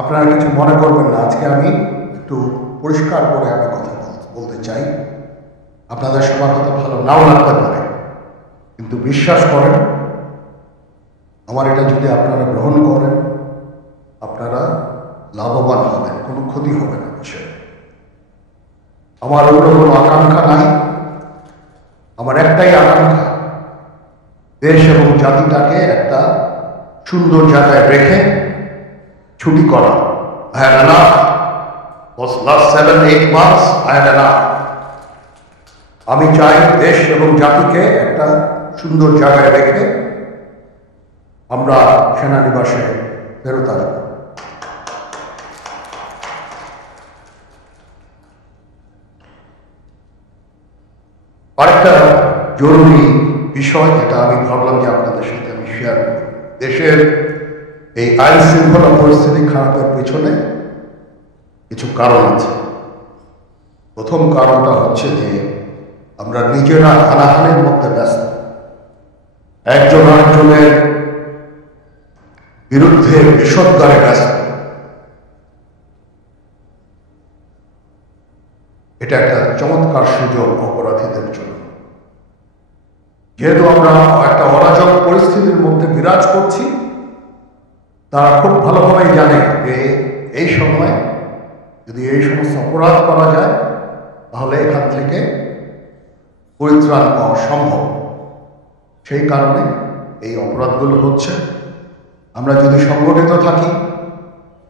আপনারা কিছু মনে করবেন না, আজকে আমি একটু পরিষ্কার করে আমি কথা বলতে চাই। আপনাদের সবার হয়তো ভালো নাও লাগতে পারে, কিন্তু বিশ্বাস করেন, আমার এটা যদি আপনারা গ্রহণ করেন, আপনারা লাভবান হবেন, কোনো ক্ষতি হবে না। আমার অন্য কোনো আকাঙ্ক্ষা নাই। আমার একটাই আকাঙ্ক্ষা, দেশ এবং জাতিটাকে একটা সুন্দর জায়গায় রেখে ছুটি করা। I had enough. Was last 7-8 months I had enough. আমি চাই দেশ এবং জাতিকে একটা সুন্দর জায়গায় রেখে আমরা সেনানিবাসে ফেরত আসব। আরেকটা জরুরি বিষয় যেটা আমি ভাবলাম যে আপনাদের সাথে আমি শেয়ার করি। দেশের এই আইন শৃঙ্খলা পরিস্থিতি খারাপের পেছনে কিছু কারণ আছে। প্রথম কারণটা হচ্ছে যে আমরা নিজেরা হানাহানির মধ্যে ব্যস্ত, একজন আরেকজনের বিরুদ্ধে বিষোদ্গারে ব্যস্ত। এটা একটা চমৎকার সুযোগ অপরাধীদের জন্য। যেহেতু আমরা একটা অরাজক পরিস্থিতির মধ্যে বিরাজ করছি, তারা খুব ভালোভাবেই জানে যে এই সময় যদি এই সমস্ত অপরাধ করা যায় তাহলে এখান থেকে পরিত্রাণ পাওয়া সম্ভব। সেই কারণে এই অপরাধগুলো হচ্ছে। আমরা যদি সংগঠিত থাকি,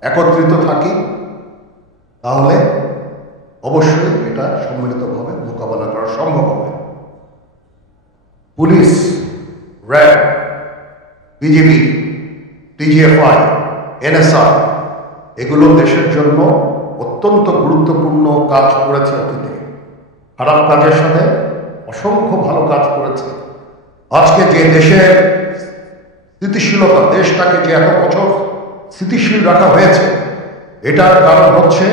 একত্রিত থাকি, তাহলে অবশ্যই এটা সম্মিলিতভাবে মোকাবেলা করা সম্ভব হবে। Police, RAB, BGB, DGFI, NSI এগুলো দেশের জন্য অত্যন্ত গুরুত্বপূর্ণ কাজ করেছে অতীতে। খারাপ কাজের সাথে অসংখ্য ভালো কাজ করেছে। আজকে যে দেশের স্থিতিশীলতা, দেশটাকে যে এত বছর স্থিতিশীল রাখা হয়েছে, এটার কারণ হচ্ছে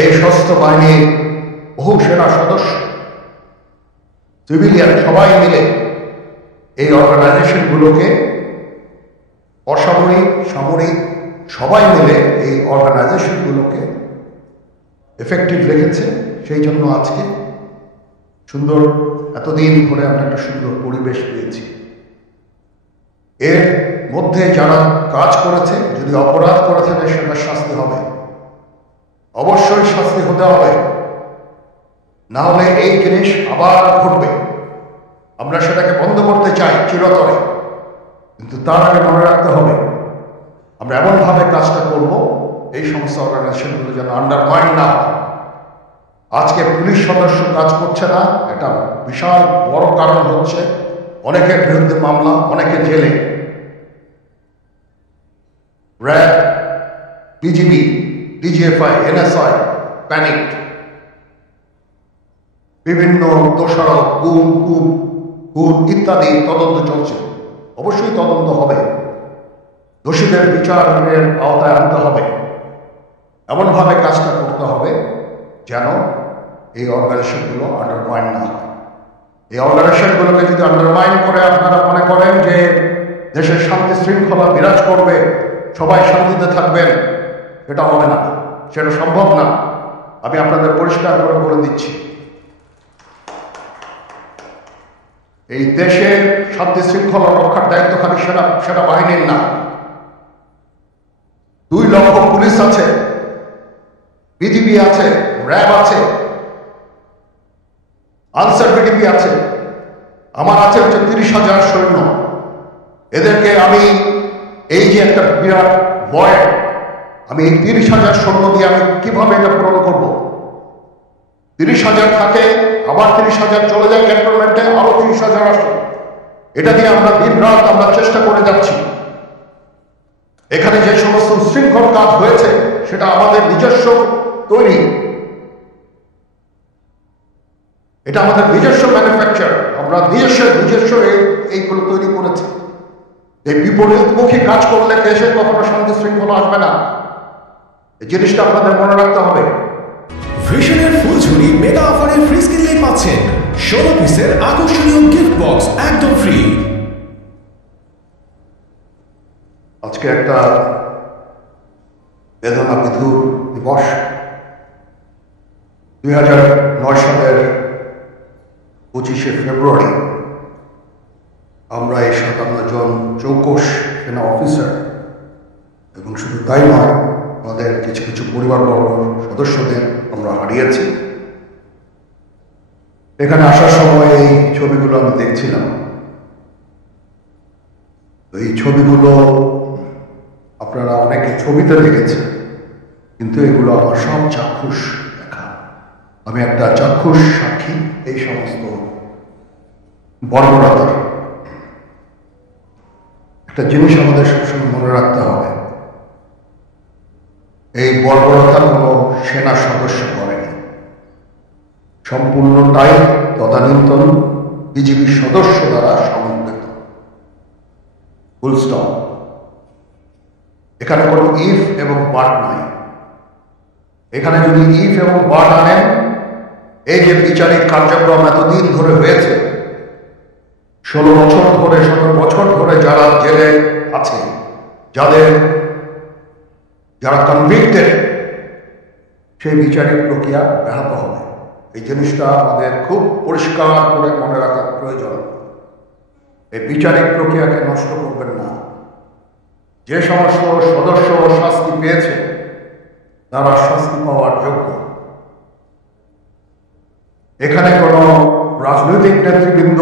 এই সশস্ত্র বাহিনীর বহু সেনা সদস্য, সিভিলিয়ান সবাই মিলে এই অর্গানাইজেশনগুলোকে, অসামরিক, সামরিক সবাই মিলে এই অর্গানাইজেশনগুলোকে এফেক্টিভ রেখেছে। সেই জন্য আজকে সুন্দর, এতদিন ধরে আমরা একটা সুন্দর পরিবেশ পেয়েছি। এর মধ্যে যারা কাজ করেছে, যদি অপরাধ করে থাকে সেটা শাস্তি হবে, অবশ্যই শাস্তি হতে হবে, না হলে এই জিনিস আবার ঘটবে। আমরা সেটাকে বন্ধ করতে চাই চিরতরে, কিন্তু তার আগে মনে রাখতে হবে আমরা এমনভাবে কাজটা করব এই সমস্ত অর্গানাইজেশনগুলো যেন আন্ডারমাইন না হয়। আজকে পুলিশ সদস্য কাজ করছে না, এটা বিশাল বড় কারণ হচ্ছে অনেকের বিরুদ্ধে মামলা, অনেকে জেলে। RAB, BGB, DGFI, NSI panic, বিভিন্ন দোষারোপ, গুম ইত্যাদি তদন্ত চলছে। অবশ্যই তদন্ত হবে, দোষীদের বিচারের আওতায় আনতে হবে। এমনভাবে কাজটা করতে হবে যেন এই অর্গানাইজেশনগুলো আন্ডারমাইন না হয়। এই অর্গানাইজেশনগুলোকে যদি আন্ডারমাইন করে আপনারা মনে করেন যে দেশের শান্তি শৃঙ্খলা বিরাজ করবে, সবাই শান্তিতে থাকবেন, এটা হবে না, সেটা সম্ভব না। আমি আপনাদের পরিষ্কার করে বলে দিচ্ছি, এই দেশের শান্তি শৃঙ্খলা রক্ষার দায়িত্ব খালি সেনা বাহিনীর না। 2 লক্ষ পুলিশ আছে, বিজিবি আছে, র্যাব আছে, আনসার বিডিপি আছে, আমার আছে হচ্ছে 30,000 সৈন্য। এদেরকে আমি এই যে একটা বিরাট ভয়, আমি এই 30,000 সৈন্য দিয়ে আমি কিভাবে এটা পূরণ করব? 30,000 থাকে, আবার 30,000 চলে যায় ক্যান্টনমেন্টে, আরো 30,000 আসে। এটা দিয়ে আমরা দিন রাত আমরা চেষ্টা করে যাচ্ছি। এখানে যে সমস্ত শৃঙ্খল কাজ হয়েছে সেটা আমাদের নিজস্ব তৈরি, এটা আমাদের নিজস্ব ম্যানুফ্যাকচার, আমরা নিজস্ব এইগুলো তৈরি করেছি। এই বিপরীতমুখী কাজ করলে দেশে কখনো শান্তি শৃঙ্খলা আসবে না। এই জিনিসটা আপনাদের মনে রাখতে হবে। ভিশনের ফুলঝুরি মেগা অফারে ফ্রি কিনলেই পাচ্ছেন 16 পিসের আকর্ষণীয় গিফট বক্স একদম ফ্রি। আজকে একটা বেদনা বিধুর দিবস 2009 সালের 25শে ফেব্রুয়ারি আমরা এই 57 জন চৌকস সেনা অফিসার এবং শুধু তাই নয়, আমাদের কিছু কিছু পরিবারবর্গ সদস্যদের আমরা হারিয়েছি। এখানে আসার সময় এই ছবিগুলো আমি দেখছিলাম। এই ছবিগুলো আপনারা অনেকে ছবিতে দেখেছেন, কিন্তু এগুলো আমার সব চাক্ষুষ দেখা। আমি একটা চাক্ষুষ সাক্ষী এই সমস্ত বর্বরতার। একটা জিনিস আমাদের সবসময় মনে রাখতে হবে, এই বর্বরতা কোনো সেনা সদস্য করেনি, সম্পূর্ণটাই তদানীন্তন বিজিবি সদস্য দ্বারা সমন্বিত। Full stop. এখানে কোনো ইফ এবং বাট নাই। এখানে যদি ইফ এবং বাট আনেন, এই যে বিচারিক কার্যক্রম এতদিন ধরে হয়েছে, 16 বছর ধরে 17 বছর ধরে যারা জেলে আছে, যারা কনভিক্টেড, সেই বিচারিক প্রক্রিয়া ব্যাহত হবে। এই জিনিসটা আমাদের খুব পরিষ্কার করে মনে রাখার প্রয়োজন। এই বিচারিক প্রক্রিয়াকে নষ্ট করবেন না। যে সমস্ত সদস্য শাস্তি পেয়েছে তারা শাস্তি পাওয়ার যোগ্য। এখানে কোনো রাজনৈতিক নেতৃবৃন্দ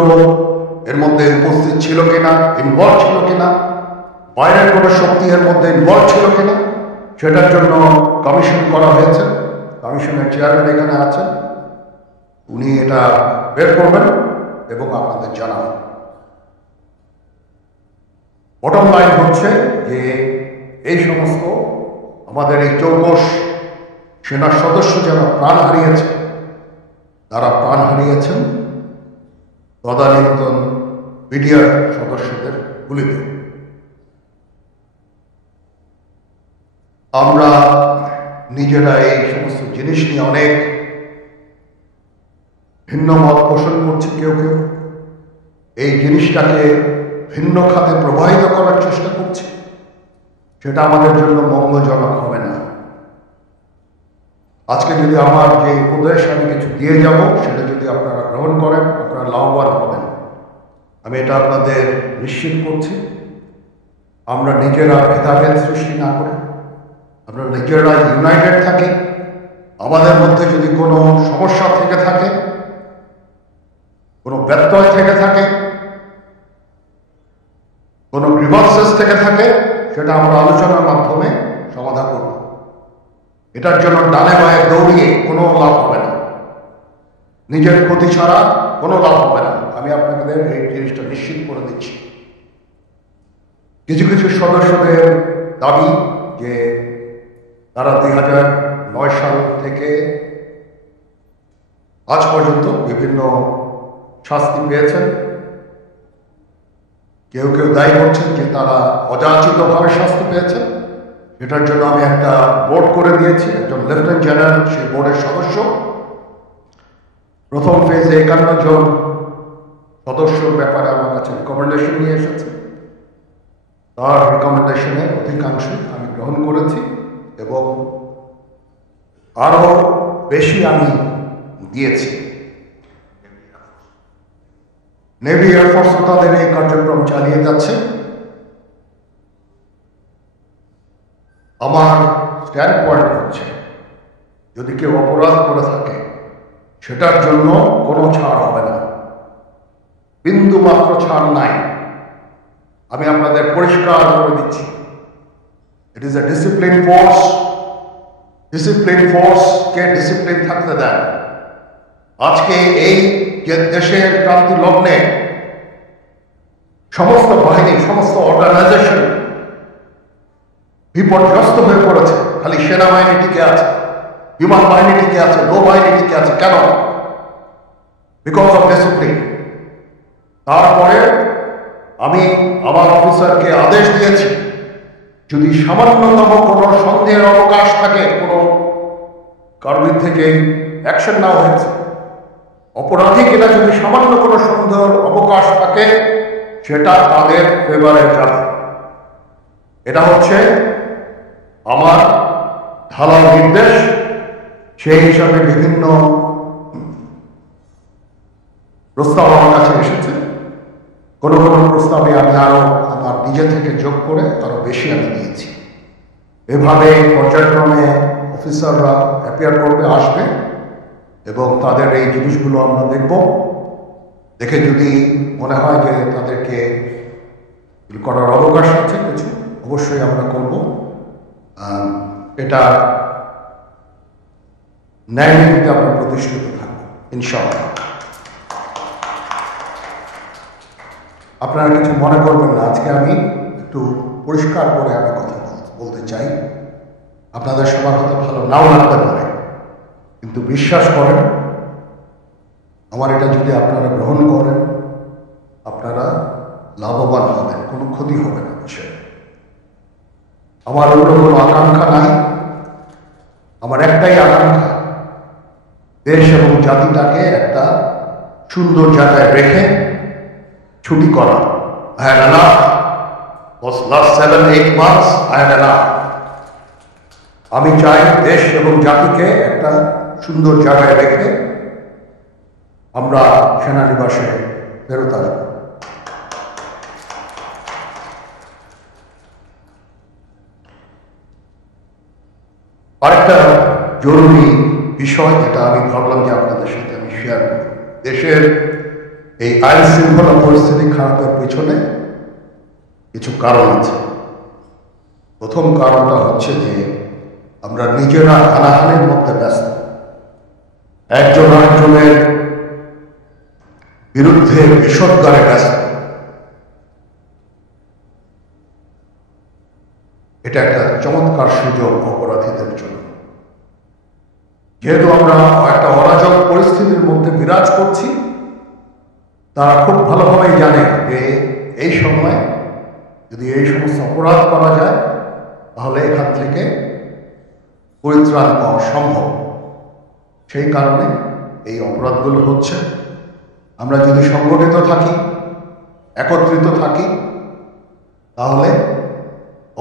এর মধ্যে উপস্থিত ছিল কিনা, ইনভলভ ছিল কিনা, বাইরের কোনো শক্তি এর মধ্যে ইনভলভ ছিল কিনা, সেটার জন্য কমিশন করা হয়েছে। কমিশনের চেয়ারম্যান এখানে আছেন, উনি এটা বের করবেন এবং আপনাদের জানাবেন। বটম লাইন হচ্ছে যে এই সমস্ত আমাদের এই চৌকস সেনা সদস্য যারা প্রাণ হারিয়েছে, তারা প্রাণ হারিয়েছেন তদানীন্তন বিডিআর সদস্যদের গুলিতে। আমরা নিজেরা এই সমস্ত জিনিস নিয়ে অনেক ভিন্ন মত পোষণ করছি। কেউ কেউ এই জিনিসটাকে ভিন্ন খাতে প্রবাহিত করার চেষ্টা করছে। সেটা আমাদের জন্য মঙ্গলজনক হবে না। আজকে যদি আমার যে উপদেশ আমি কিছু দিয়ে যাব, সেটা যদি আপনারা গ্রহণ করেন, আপনারা লাভবান হবেন। আমি এটা আপনাদের নিশ্চিত করছি। আমরা নিজেরা ভেদাভেদ সৃষ্টি না করে, আমরা নিজেরা ইউনাইটেড থাকি। আমাদের মধ্যে যদি কোনো সমস্যা থেকে থাকে, কোনো ব্যত্যয় থেকে থাকে, কোনো গ্রিভান্সেস থেকে থাকে, সেটা আমরা আলোচনার মাধ্যমে সমাধান করব। এটার জন্য ডানে বায়ে দৌড়িয়ে কোনো লাভ হবে না, নিজের ক্ষতি ছাড়া কোনো লাভ হবে না। আমি আপনাদের এই জিনিসটা নিশ্চিত করে দিচ্ছি। কিছু কিছু সদস্যদের দাবি যে তারা 2009 সাল থেকে আজ পর্যন্ত বিভিন্ন শাস্তি পেয়েছেন। কেউ কেউ দায়ী করছেন যে তারা অযাচিতভাবে শাস্তি পেয়েছেন। এটার জন্য আমি একটা বোর্ড করে দিয়েছি, একজন লেফটেন্যান্ট জেনারেল সেই বোর্ডের সদস্য। প্রথম ফেজে 51 জন সদস্যর ব্যাপারে আমার কাছে রিকমেন্ডেশন নিয়ে এসেছে। তার রিকমেন্ডেশনের অধিকাংশই আমি গ্রহণ করেছি এবং আরও বেশি আমি দিয়েছি। নেভি এয়ারফোর্সও তাদের এই কার্যক্রম চালিয়ে যাচ্ছে। আমার স্ট্যান্ড পয়েন্ট হচ্ছে, যদি কেউ অপরাধ করে থাকে সেটার জন্য কোনো ছাড় হবে না, বিন্দু মাত্র ছাড় নাই। আমি আপনাদের পরিষ্কার করে দিচ্ছি, it is a discipline force. Discipline ফোর্সকে ডিসিপ্লিন থাকতে দেন। আজকে এই যে দেশের ক্রান্তি লগ্নে সমস্ত বাহিনী, সমস্ত অর্গানাইজেশন বিপর্যস্ত হয়ে পড়েছে। খালি সেনাবাহিনী টিকে আছে, বিমান বাহিনী টিকে আছে, নৌবাহিনী টিকে আছে। কেন? Because of discipline. তারপরে আমি আমার অফিসারকে আদেশ দিয়েছি, যদি সামান্যতম কোনো সন্দেহের অবকাশ থাকে, কোনো কারোর থেকে অ্যাকশন নেওয়া হয়েছে, অপরাধী কিনা যদি সামান্য কোনো সন্দেহের অবকাশ থাকে, সেটা তাদের ফেভারে যাবে। এটা হচ্ছে আমার ঢালাও নির্দেশ, সেই হিসাবে বিভিন্ন প্রস্তাব আমার কাছে এসেছে। কোনো কোনো প্রস্তাবে আমি আরো আমার নিজে থেকে যোগ করে আরো বেশি আমি দিয়েছি। এভাবে পর্যায়ক্রমে অফিসাররা অ্যাপিয়ার করবে, আসবে এবং তাদের এই জিনিসগুলো আমরা দেখব। দেখে যদি মনে হয় যে তাদেরকে করার অবকাশ আছে কিছু, অবশ্যই আমরা করব। এটা ন্যায় নীতিতে আমরা প্রতিষ্ঠিত থাকবো ইনশাআল্লাহ। আপনারা কিছু মনে করবেন না, আজকে আমি একটু পরিষ্কার করে আমি কথা বলতে চাই। আপনাদের সবার হতে ভালো নাও লাগতে পারে, কিন্তু বিশ্বাস করেন আমার এটা যদি আপনারা গ্রহণ করেন, আপনারা লাভবান হবেন, কোনো ক্ষতি হবে না বিষয়ে। আমার অন্য কোনো আকাঙ্ক্ষা নাই, আমার একটাই আকাঙ্ক্ষা, দেশ এবং জাতিটাকে একটা সুন্দর জায়গায় রেখে ছুটি করা। I had enough. Last 7-8 months I had enough. আমি চাই দেশ এবং জাতিকে একটা সুন্দর জায়গায় রেখে আমরা সেনানিবাসে ফেরত আসব। আরেকটা জরুরি বিষয় যেটা আমি ভাবলাম যে আপনাদের সাথে আমি শেয়ার করি, দেশের এই আইন শৃঙ্খলা পরিস্থিতি খারাপের পিছনে কিছু কারণ আছে। প্রথম কারণটা হচ্ছে যে আমরা নিজেরা হানাহানির মধ্যে ব্যস্ত, একজন আরেকজনের বিরুদ্ধে বিষদগারে ব্যস্ত। এটা একটা চমৎকার সুযোগ অপরাধীদের জন্য। যেহেতু আমরা একটা অরাজক পরিস্থিতির মধ্যে বিরাজ করছি, তারা খুব ভালোভাবেই জানে যে এই সময় যদি এই সমস্ত অপরাধ করা যায় তাহলে এখান থেকে পরিত্রাণ পাওয়া সম্ভব। সেই কারণে এই অপরাধগুলো হচ্ছে। আমরা যদি সংগঠিত থাকি, একত্রিত থাকি, তাহলে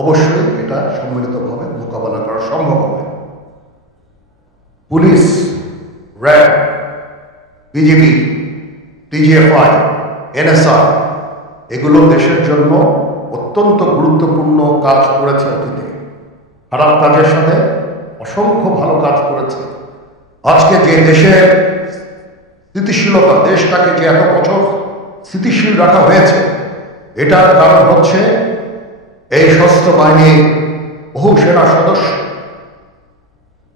অবশ্যই এটা সম্মিলিতভাবে মোকাবেলা করা সম্ভব হবে। Police, RAB, BGB, DGFI, NSI এগুলো দেশের জন্য অত্যন্ত গুরুত্বপূর্ণ কাজ করেছে অতীতে। খারাপ কাজের সাথে অসংখ্য ভালো কাজ করেছে। আজকে যে দেশের স্থিতিশীলতা, দেশটাকে যে এত বছর স্থিতিশীল রাখা হয়েছে, এটার কারণ হচ্ছে এই সশস্ত্র বাহিনীর বহু সেনা সদস্য,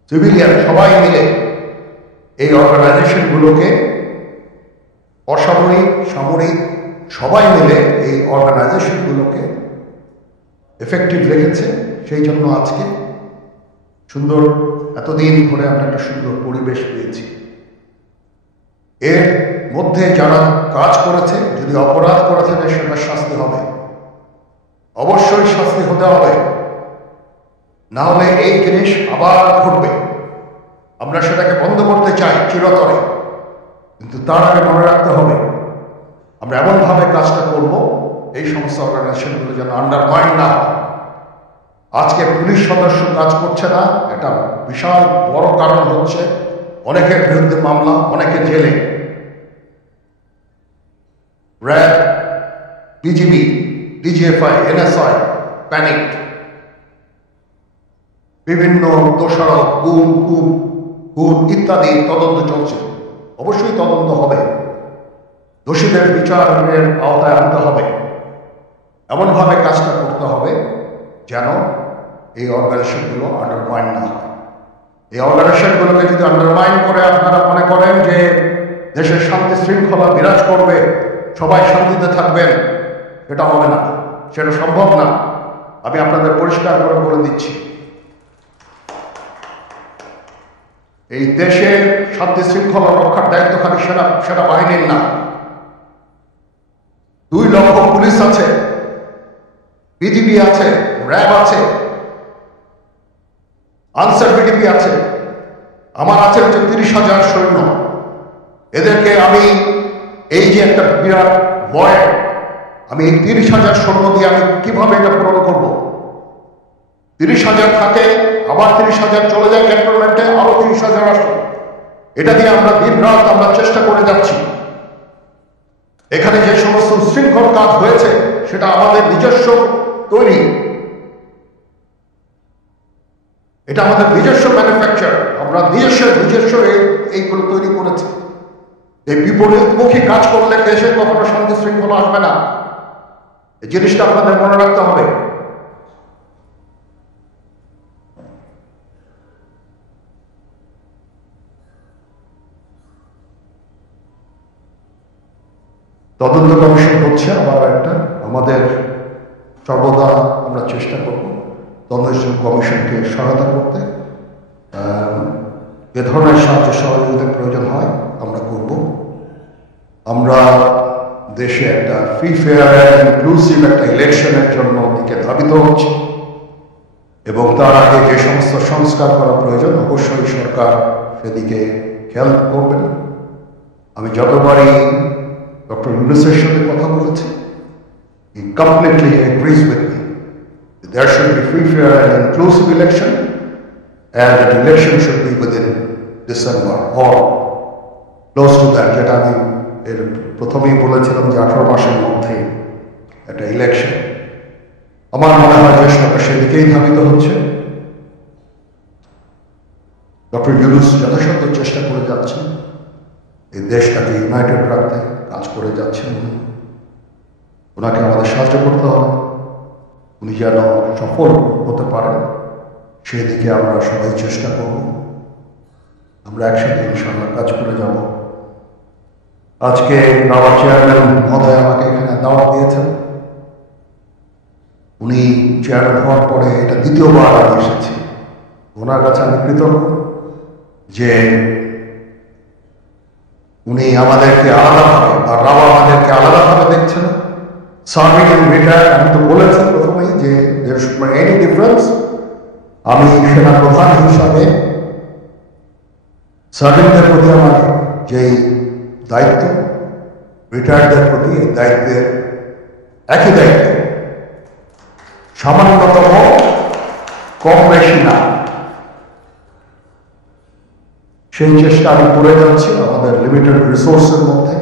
সিভিলিয়ান সবাই মিলে এই অর্গানাইজেশনগুলোকে, অসামরিক, সামরিক সবাই মিলে এই অর্গানাইজেশনগুলোকে এফেক্টিভ রেখেছে। সেই জন্য আজকে সুন্দর, এতদিন ধরে আমরা একটা সুন্দর পরিবেশ পেয়েছি। এর মধ্যে যারা কাজ করেছে, যদি অপরাধ করে থাকে সেটা শাস্তি হবে, অবশ্যই শাস্তি হতে হবে, না হলে এই জিনিস আবার ঘটবে। আমরা সেটাকে বন্ধ করতে চাই চিরতরে, কিন্তু তার আগে মনে রাখতে হবে আমরা এমনভাবে কাজটা করব এই সমস্ত অর্গানাইজেশনগুলো যেন আন্ডারমাইন না হয়। আজকে পুলিশ সদস্য কাজ করছে না, এটা বিশাল বড় কারণ হচ্ছে অনেকের বিরুদ্ধে মামলা, অনেকে জেলে। RAB, BGB, DGFI, NSI panic, বিভিন্ন দোষারোপ, গুম ইত্যাদি তদন্ত চলছে। অবশ্যই তদন্ত হবে, দোষীদের বিচারের আওতায় আনতে হবে। এমনভাবে কাজটা করতে হবে যেন এই অর্গানাইজেশনগুলো আন্ডারমাইন না হয়। এই অর্গানাইজেশনগুলোকে যদি আন্ডারমাইন করে আপনারা মনে করেন যে দেশের শান্তি শৃঙ্খলা বিরাজ করবে, সবাই শান্তিতে থাকবেন, এটা হবে না, সেটা সম্ভব না। আমি আপনাদের পরিষ্কার করে বলে দিচ্ছি, এই দেশের শান্তি শৃঙ্খলা রক্ষার দায়িত্ব খালি সেনাবাহিনীর না। 2 লক্ষ পুলিশ আছে, বিজিবি আছে, র্যাব আছে, আনসার বিডিপি আছে, আমার আছে হচ্ছে 30,000 সৈন্য। এদেরকে আমি এই যে একটা বিরাট ভয়, আমি এই 30,000 সৈন্য দিয়ে আমি কিভাবে এটা পূরণ করব? 30,000 থাকে, আবার আবার 30,000 চলে যায় ক্যান্টনমেন্টে, আরো 30,000 আসে। এটা দিয়ে আমরা দিন রাত আমরা চেষ্টা করে যাচ্ছি। এখানে যে সমস্ত শৃঙ্খল কাজ হয়েছে সেটা আমাদের নিজস্ব তৈরি, এটা আমাদের নিজস্ব ম্যানুফ্যাকচার, আমরা নিজস্ব এইগুলো তৈরি করেছি। এই বিপরীতমুখী কাজ করলে দেশে কখনো শান্তি শৃঙ্খলা আসবে না, এই জিনিসটা আপনাদের মনে রাখতে হবে। তদন্ত কমিশন হচ্ছে আবার একটা, আমাদের সর্বদা আমরা চেষ্টা করব তদন্ত কমিশনকে সহায়তা করতে। যে ধরনের সাহায্য সহযোগিতার প্রয়োজন হয় আমরা করব। আমরা দেশে একটা ফ্রি ফেয়ার অ্যান্ড ইনক্লুসিভ একটা ইলেকশনের জন্য দিকে ধাবিত হচ্ছে, এবং তার আগে যে সমস্ত সংস্কার করা প্রয়োজন অবশ্যই সরকার সেদিকে খেয়াল করবেন। আমি যতবারই ডক্টর ইউনূসের সাথে কথা বলেছি, he completely agrees with me. There should be free, fair and inclusive election, and that election should be within December or close to that. যেটা আমি এর প্রথমেই বলেছিলাম যে 18 মাসের মধ্যে একটা ইলেকশন। আমার মনে হয় যে সরকার সেদিকেই ধাবিত হচ্ছে। ডক্টর ইউনূস যথাসাধ্য চেষ্টা করে যাচ্ছেন এই দেশটাকে ইউনাইটেড রাখতে, কাজ করে যাচ্ছেন। ওনাকে আমাদের সাহায্য করতে হবে, উনি যেন সফল হতে পারেন সেদিকে আমরা সবাই চেষ্টা করব। আমরা একসাথে ইনশাআল্লাহ কাজ করে যাব। আজকে আমার চেয়ারম্যান মহোদয় আমাকে এখানে দাওয়াত দিয়েছেন। উনি চেয়ারম্যান হওয়ার পরে এটা দ্বিতীয়বার আমি এসেছি। ওনার কাছে আমি কৃতজ্ঞ যে উনি আমাদেরকে আলাদাভাবে বা রাওয়া আমাদেরকে আলাদাভাবে দেখছেন। সার্ভিং এন্ড রিটায়ার্ড, আমি তো বলেছি প্রথমেই যে there should be any difference। আমি সেনা প্রধান হিসাবে সার্ভিংদের প্রতি আমার যেই দায়িত্ব, রিটায়ার্ডদের প্রতি এই দায়িত্বের একই দায়িত্ব, সামান্যতম কম বেশি না, সেই চেষ্টা আমি করে যাচ্ছি আমাদের লিমিটেড রিসোর্সের মধ্যে।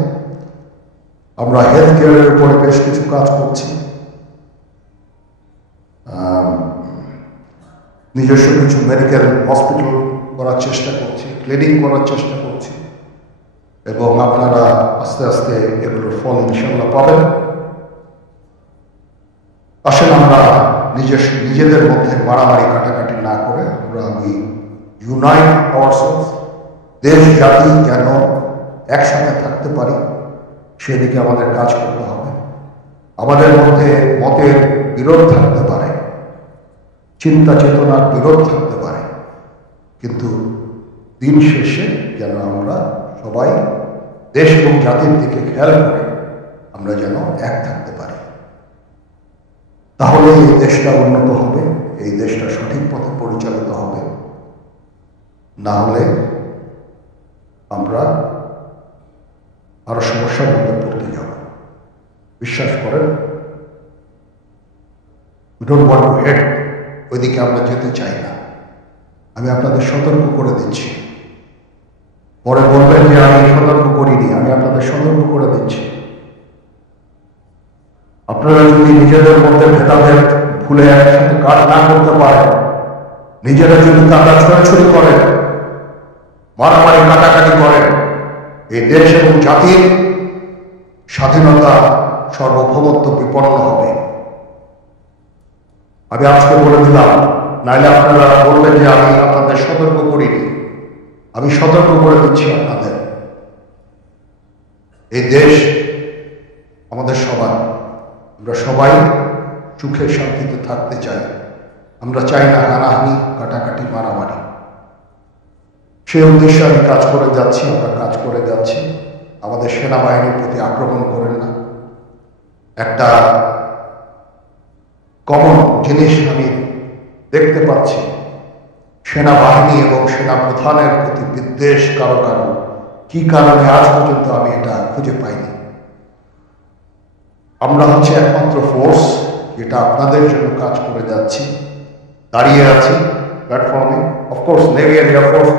আমরা হেলথ কেয়ারের উপরে বেশ কিছু কাজ করছি, নিজস্ব কিছু মেডিকেল হসপিটাল করার চেষ্টা করছি, ক্লিনিক করার চেষ্টা করছি, এবং আপনারা আস্তে আস্তে এগুলোর ফল ইনশাআল্লাহ পাবেন। আসলে আমরা নিজেদের মধ্যে মারামারি কাটাকাটি না করে আমরা ইউনাইট আওয়ারসেলস, দেশ জাতি যেন একসাথে থাকতে পারি সেদিকে আমাদের কাজ করতে হবে। আমাদের মধ্যে মতের বিরোধ থাকতে পারে, চিন্তা চেতনার বিরোধ থাকতে পারে, কিন্তু দিন শেষে যেন আমরা সবাই দেশ এবং জাতির দিকে খেয়াল করে আমরা যেন এক থাকতে পারি। তাহলে এই দেশটা উন্নত হবে, এই দেশটা সঠিক পথে পরিচালিত হবে। না হলে আমরা আরো সমস্যার মধ্যে পড়তে যাব। বিশ্বাস করেন, we don't want to head, ওইদিকে আমরা যেতে চাই না। আমি আপনাদের সতর্ক করে দিচ্ছি। পরে বলবেন যে আমি সতর্ক করিনি, আমি আপনাদের সতর্ক করে দিচ্ছি। আপনারা যদি নিজেদের মধ্যে ভেদাভেদ ভুলে একসাথে কাজ না করতে পারেন, নিজেরা যদি কাদা ছোড়াছুড়ি করেন, মারামারি কাটাকাটি করেন, এই দেশ এবং জাতির স্বাধীনতা সার্বভৌমত্ব বিপন্ন হবে। আমি আজকে বলে দিলাম, নাইলে আপনারা বলবেন যে আমি আপনাদের সতর্ক করিনি। আমি সতর্ক করে দিচ্ছি আপনাদের। এই দেশ আমাদের সবার, আমরা সবাই সুখে শান্তিতে থাকতে চাই। আমরা চাই না হানাহানি, কাটাকাটি, মারামারি। সেই উদ্দেশ্যে আমি কাজ করে যাচ্ছি, আমরা কাজ করে যাচ্ছি। আমাদের সেনাবাহিনীর প্রতি আক্রমণ করেন না। একটা কমন জিনিস আমি দেখতে পাচ্ছি, সেনাবাহিনী এবং সেনা প্রধানের প্রতি বিদ্বেষ কারো কারো, কি কারণে আজ পর্যন্ত আমি এটা খুঁজে পাইনি। আমরা হচ্ছে একমাত্র ফোর্স যেটা আপনাদের জন্য কাজ করে যাচ্ছি, দাঁড়িয়ে আছি প্ল্যাটফর্মে। অফকোর্স নেভি আর এয়ারফোর্স,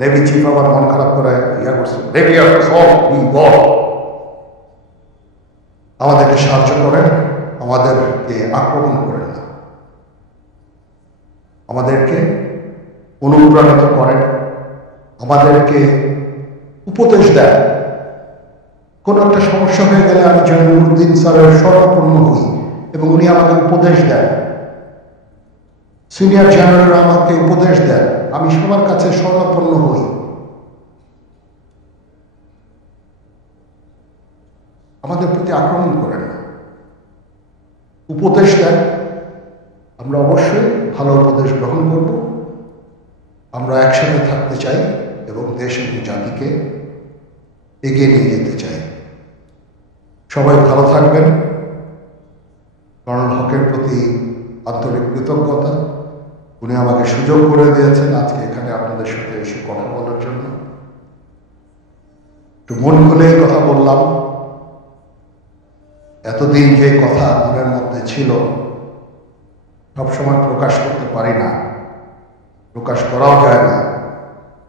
নেভি চিফ আবার মন খারাপ করে ইয়া করছে, navy air force of we god, আমাদেরকে সাহায্য করেন, আমাদেরকে আক্রমণ করেন না, আমাদেরকে অনুপ্রাণিত করেন, আমাদেরকে উপদেশ দেন। কোনো একটা সমস্যা হয়ে গেলে আমি জয়নুরুদ্দিন স্যারের শরণাপন্ন হই এবং উনি আমাকে উপদেশ দেন, সিনিয়র জেনারেলরা আমাকে উপদেশ দেন, আমি সবার কাছে শরণাপন্ন হই। আমাদের প্রতি আক্রমণ করেন না, উপদেশ দেন। আমরা অবশ্যই ভালো উপদেশ গ্রহণ করব। আমরা একসাথে থাকতে চাই এবং দেশ এবং জাতিকে এগিয়ে নিয়ে যেতে চাই। সবাই ভালো থাকবেন। কর্নেল হকের প্রতি আন্তরিক কৃতজ্ঞতা, উনি আমাকে সুযোগ করে দিয়েছেন আজকে এখানে আপনাদের সাথে এসে কথা বলার জন্য। একটু মন খুলেই কথা বললাম। এতদিন যে কথা মনের মধ্যে ছিল সবসময় প্রকাশ করতে পারি না, প্রকাশ করাও যায় না,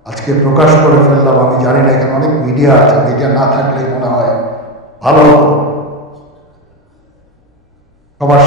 আজকে প্রকাশ করে ফেললাম। আমি জানি না এখানে অনেক মিডিয়া আছে, মিডিয়া না থাকলেই মনে হয় ভালো হতো। সবার